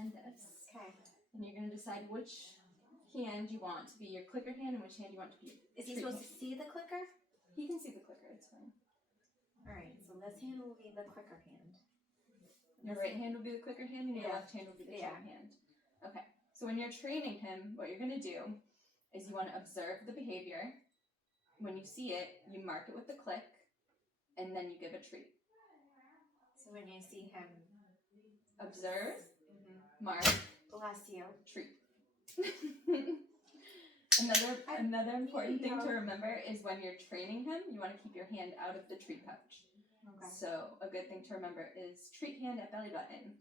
and this. Okay. And you're going to decide which hand you want to be your clicker hand and which hand you want to be your Is he supposed to see the clicker? He can see the clicker, it's fine. Alright, so this hand will be the clicker hand. Your right hand will be the clicker hand and your Yeah. left hand will be the treat hand. Okay, so when you're training him, what you're going to do is you want to observe the behavior. When you see it, you mark it with the click, and then you give a treat. So when you see him Observe, mark, bless you, treat. Another important thing to remember is when you're training him, you want to keep your hand out of the treat pouch. Okay. So a good thing to remember is treat hand at belly button.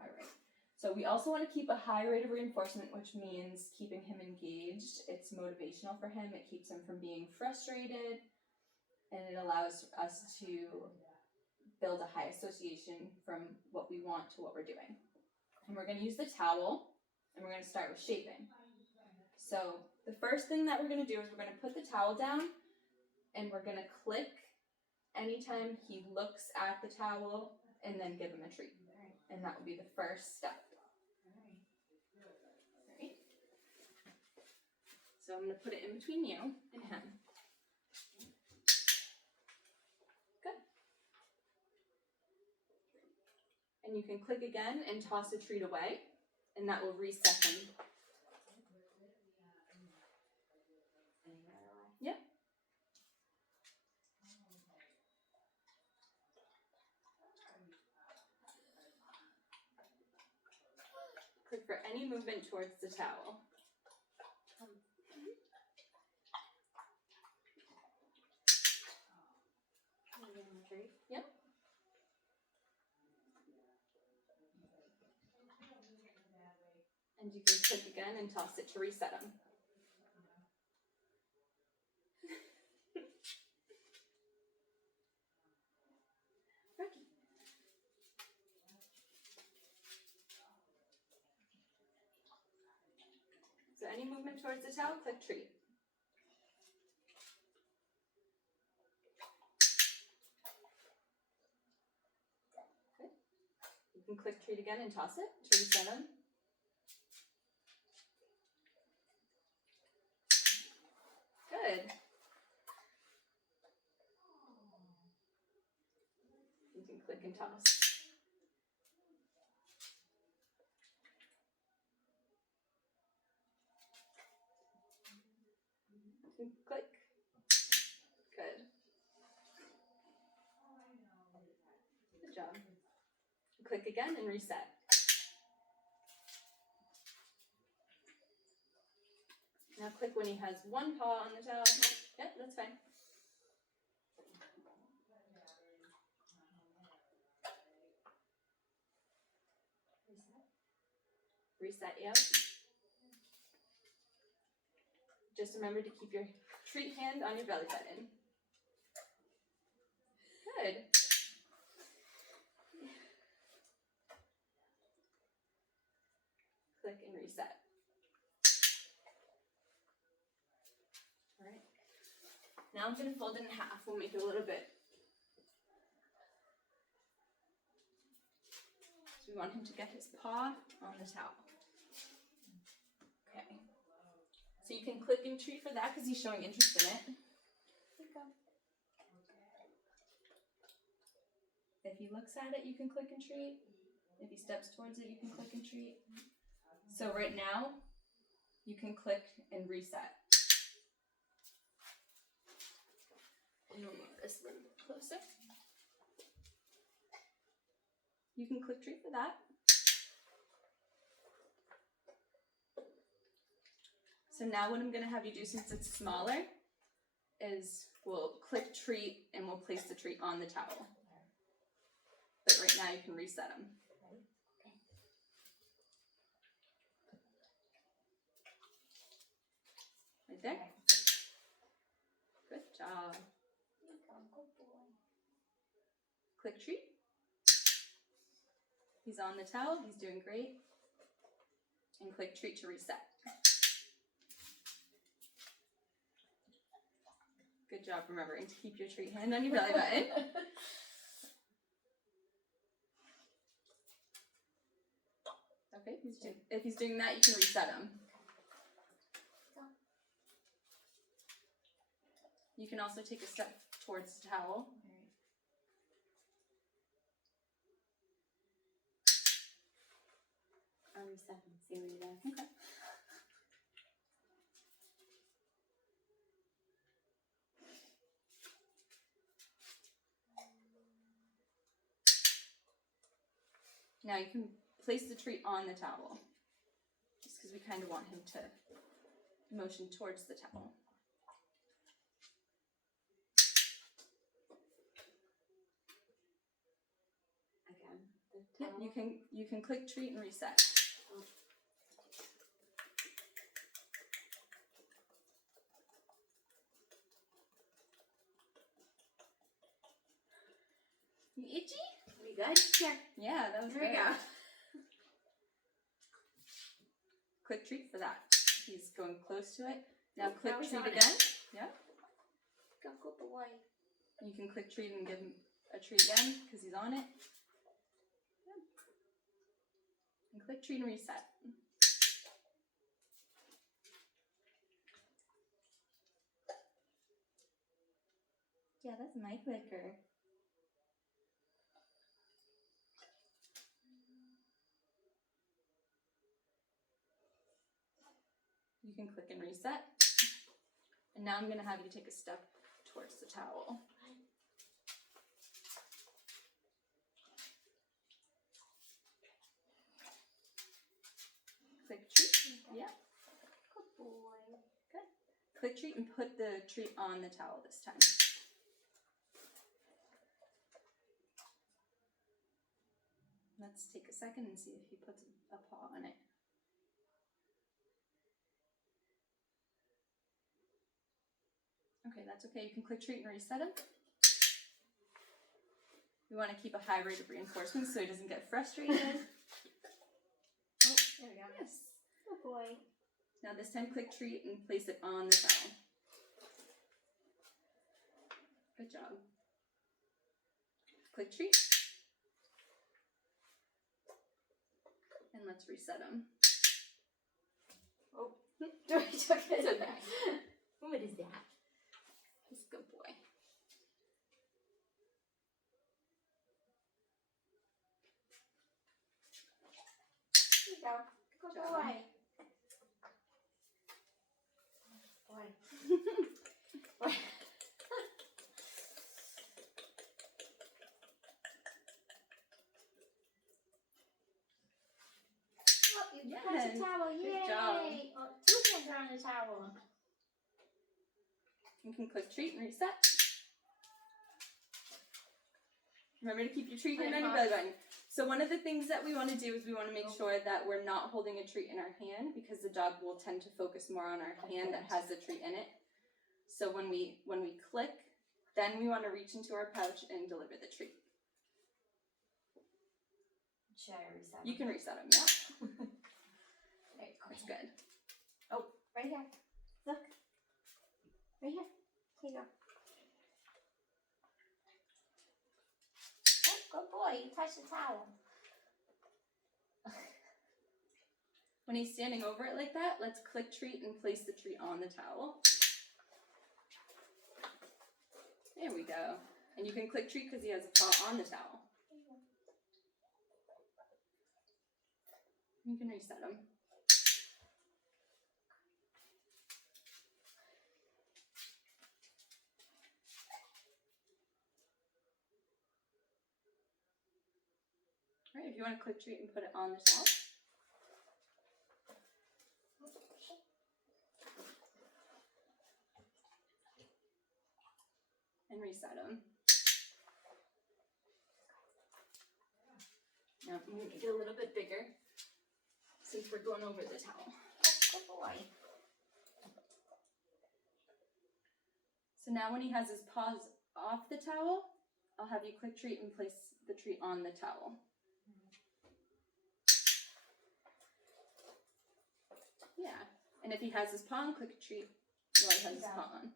All right. So we also want to keep a high rate of reinforcement, which means keeping him engaged. It's motivational for him. It keeps him from being frustrated, and it allows us to build a high association from what we want to what we're doing. And we're going to use the towel, and we're going to start with shaping. So the first thing that we're going to do is we're going to put the towel down, and we're going to click anytime he looks at the towel, and then give him a treat. And that will be the first step. Alright. So I'm going to put it in between you and him. Good. And you can click again and toss a treat away, and that will reset him. Yep. Click for any movement towards the towel. Yep. And you can click again and toss it to reset him. Rocky. So any movement towards the towel, click treat. Good. You can click treat again and toss it to reset him. Good. You can click and toss. Click. Good. Good job. Click again and reset. Now click when he has one paw on the towel. Yep, that's fine. Reset, yep. Just remember to keep your treat hand on your belly button. Good. Click and reset. All right. Now I'm going to fold it in half. We'll make it a little bit. So we want him to get his paw on the towel. Okay. So you can click and treat for that because he's showing interest in it. If he looks at it, you can click and treat. If he steps towards it, you can click and treat. So right now, you can click and reset. And we'll move this a little bit closer. You can click treat for that. So now what I'm going to have you do, since it's smaller, is we'll click treat and we'll place the treat on the towel. But right now you can reset them. Right there. Good job. Click treat. He's on the towel. He's doing great. And click treat to reset. Good job remembering to keep your treat hand on your belly button. If he's doing that, you can reset him. Go. You can also take a step towards the towel. Alright. I'll reset him, see what he does. Okay. Now you can place the treat on the towel, just because we kind of want him to motion towards the towel. Again, the Yep, towel. you can click treat and reset. Oh. You itchy? We good? Here. Yeah, that was There we great. go. Click treat for that. He's going close to it. Now Oh, click now he's treat on it. again. Yeah. Go, good boy. You can click treat and give him a treat again because he's on it. Good. And click treat and reset. Yeah, that's my clicker. You can click and reset. And now I'm going to have you take a step towards the towel. Click treat. Yeah. Good boy. Good. Click treat and put the treat on the towel this time. Let's take a second and see if he puts a paw on it. Okay, that's okay. You can click treat and reset him. We want to keep a high rate of reinforcement so he doesn't get frustrated. Oh, there we go. Yes. Good boy. Now this time click treat and place it on the towel. Good job. Click treat. And let's reset him. Oh, I took it. It's okay. What is that? He's a good boy. Here you go. Good Job. boy. Boy. Boy. Oh, you Yes. press the towel. Yay! Good job. Oh, 2 hands are on the towel. You can click treat and reset. Remember to keep your treat hand on your belly button. So one of the things that we want to do is we want to make sure that we're not holding a treat in our hand because the dog will tend to focus more on our hand that has the treat in it. So when we click, then we want to reach into our pouch and deliver the treat. Should I reset? You can reset them, yeah. There you go. That's good. Oh, right here. Look. Right here. Here you go. Oh, good boy. You touched the towel. When he's standing over it like that, let's click treat and place the treat on the towel. There we go. And you can click treat because he has a paw on the towel. You can reset him. All right, if you want to click treat and put it on the towel. And reset him. Now I'm going to make it a little bit bigger since we're going over the towel. Oh, good boy. So now when he has his paws off the towel, I'll have you click treat and place the treat on the towel. Yeah, and if he has his paw on, click treat while he has his paw on.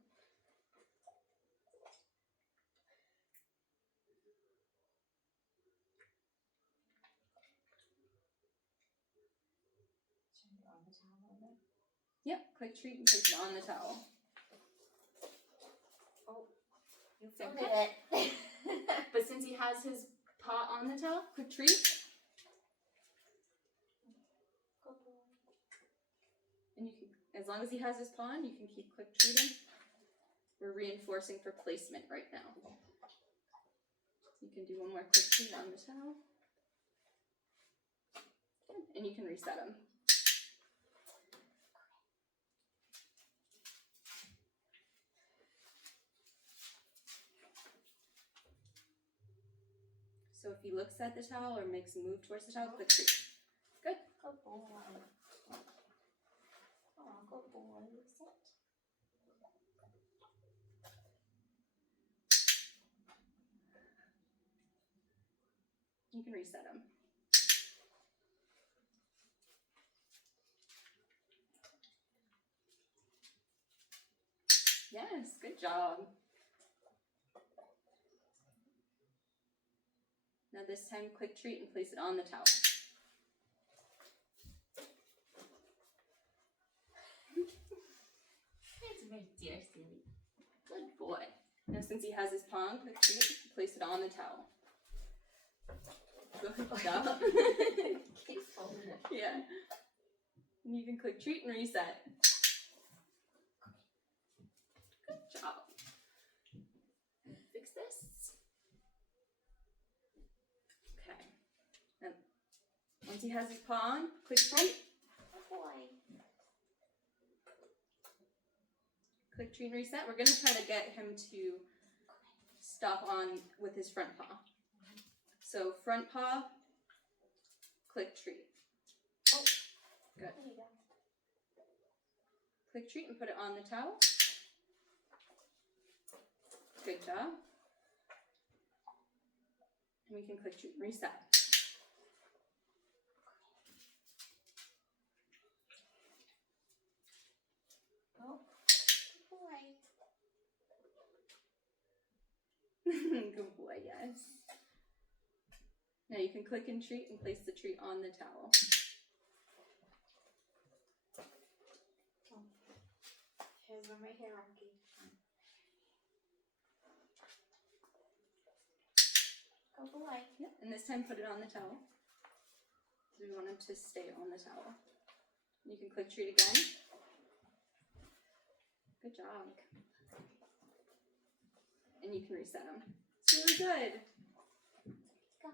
Yep, quick treat and place it on the towel. Oh, you Same folded it. But since he has his paw on the towel, quick treat. Good boy. And you can, as long as he has his paw on, you can keep quick treating. We're reinforcing for placement right now. You can do one more quick treat on the towel. Good. And you can reset him. So if he looks at the towel or makes a move towards the towel, quick treat. Good. Good boy. Oh, good boy. Sit. You can reset him. Yes, good job. Now this time, quick treat and place it on the towel. That's very dear, silly. Good boy. Now since he has his paw on, quick treat, place it on the towel. Good job. Keep folding it. Yeah. And you can click treat and reset. Good job. Fix this. Okay. And once he has his paw on, click treat. Good boy. Click treat and reset. We're going to try to get him to stop on with his front paw. So front paw, click treat. Oh. Good. There you go. Click treat and put it on the towel. Good job. And we can click treat and reset. Oh. Good boy. Good boy, yes. Now you can click and treat and place the treat on the towel. Here's one right here, Rocky. Good boy. Yep. And this time put it on the towel. So we want him to stay on the towel. You can click treat again. Good job. And you can reset him. It's really good. Go.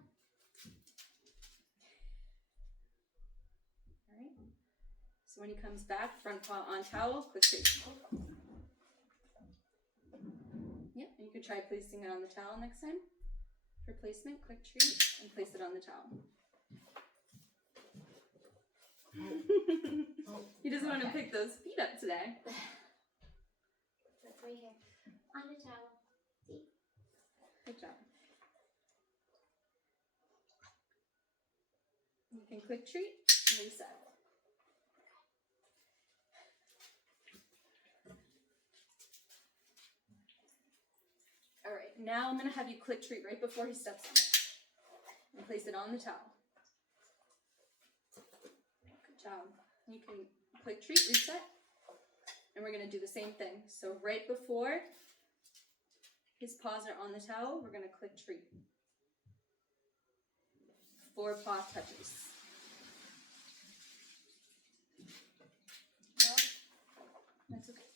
Alright. So when he comes back, front paw on towel, click treat. Yep, and you could try placing it on the towel next time. For placement, click treat and place it on the towel. He doesn't want to pick those feet up today. Look right here. On the towel. See? Good job. You can click treat and reset. Alright, now I'm going to have you click treat right before he steps on it. And place it on the towel. Good job. You can click treat, reset. And we're going to do the same thing. So right before his paws are on the towel, we're going to click treat. 4 paw touches. No. That's okay.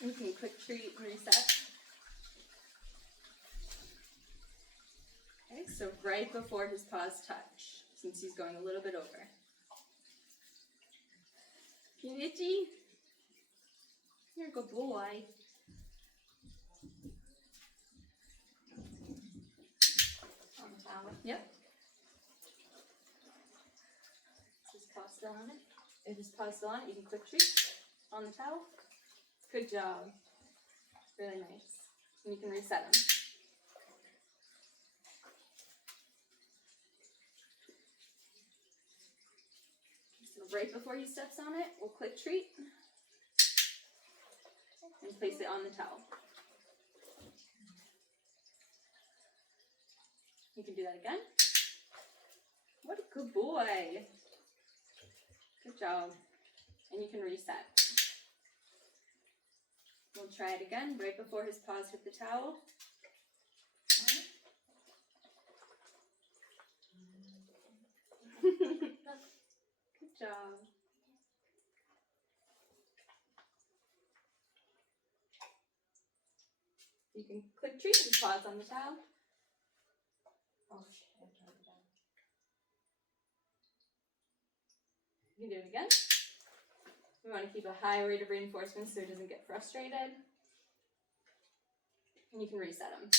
You can click treat and reset. Okay, so right before his paws touch, since he's going a little bit over. Get itchy? You're a good boy. On the towel. Yep. Is his paw still on it? If his paw's still on it, you can click treat on the towel. Good job. Really nice. And you can reset him. So right before he steps on it, we'll click treat and place it on the towel. You can do that again. What a good boy. Good job. And you can reset. We'll try it again right before his paws hit the towel. Good job. You can click treat with his paws on the towel. Oh shit, I have to write it down. You can do it again. We want to keep a high rate of reinforcement so he doesn't get frustrated. And you can reset him.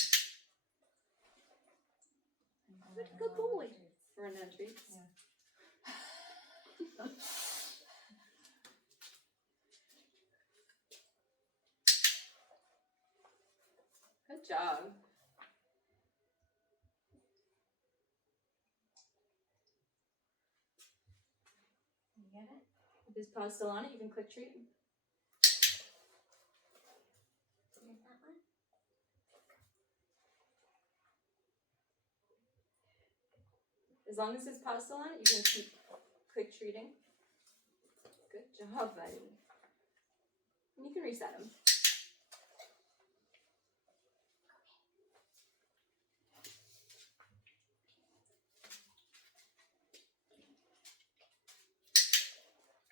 Good boy. Run out of treats. Yeah. Good job. You get it? If his paw's still on it, you can click treat. You get that one? As long as his paw's still on it, you can keep click treating. Good job, buddy. And you can reset him.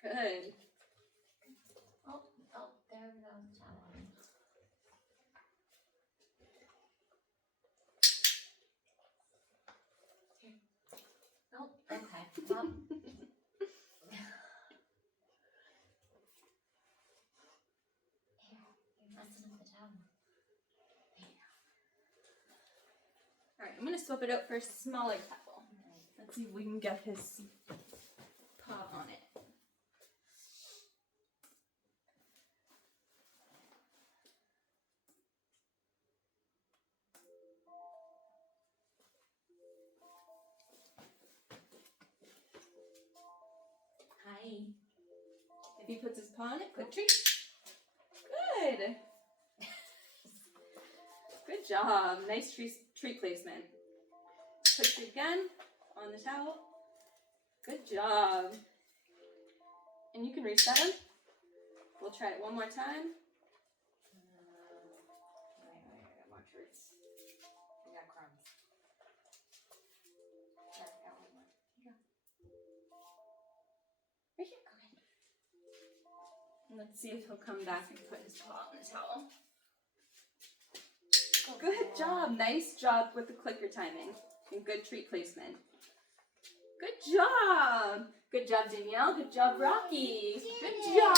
Good. Oh, there we go. Towel. Here. Nope. Okay. Well. Here, you're messing up the towel. Alright, I'm going to swap it out for a smaller towel. Let's see if we can get his paw on it. Hi. If he puts his paw on it, click treat. Good. Good job. Nice treat placement. Click treat again on the towel. Good job. And you can reset him. We'll try it one more time. Wait, I got more treats. I got crumbs. There, I got one more. Here you go. Right here, go ahead. And let's see if he'll come back and put his paw on the towel. Go Good boy. job. Nice job with the clicker timing and good treat placement. Good job. Good job, Danielle. Good job, Rocky. Good job.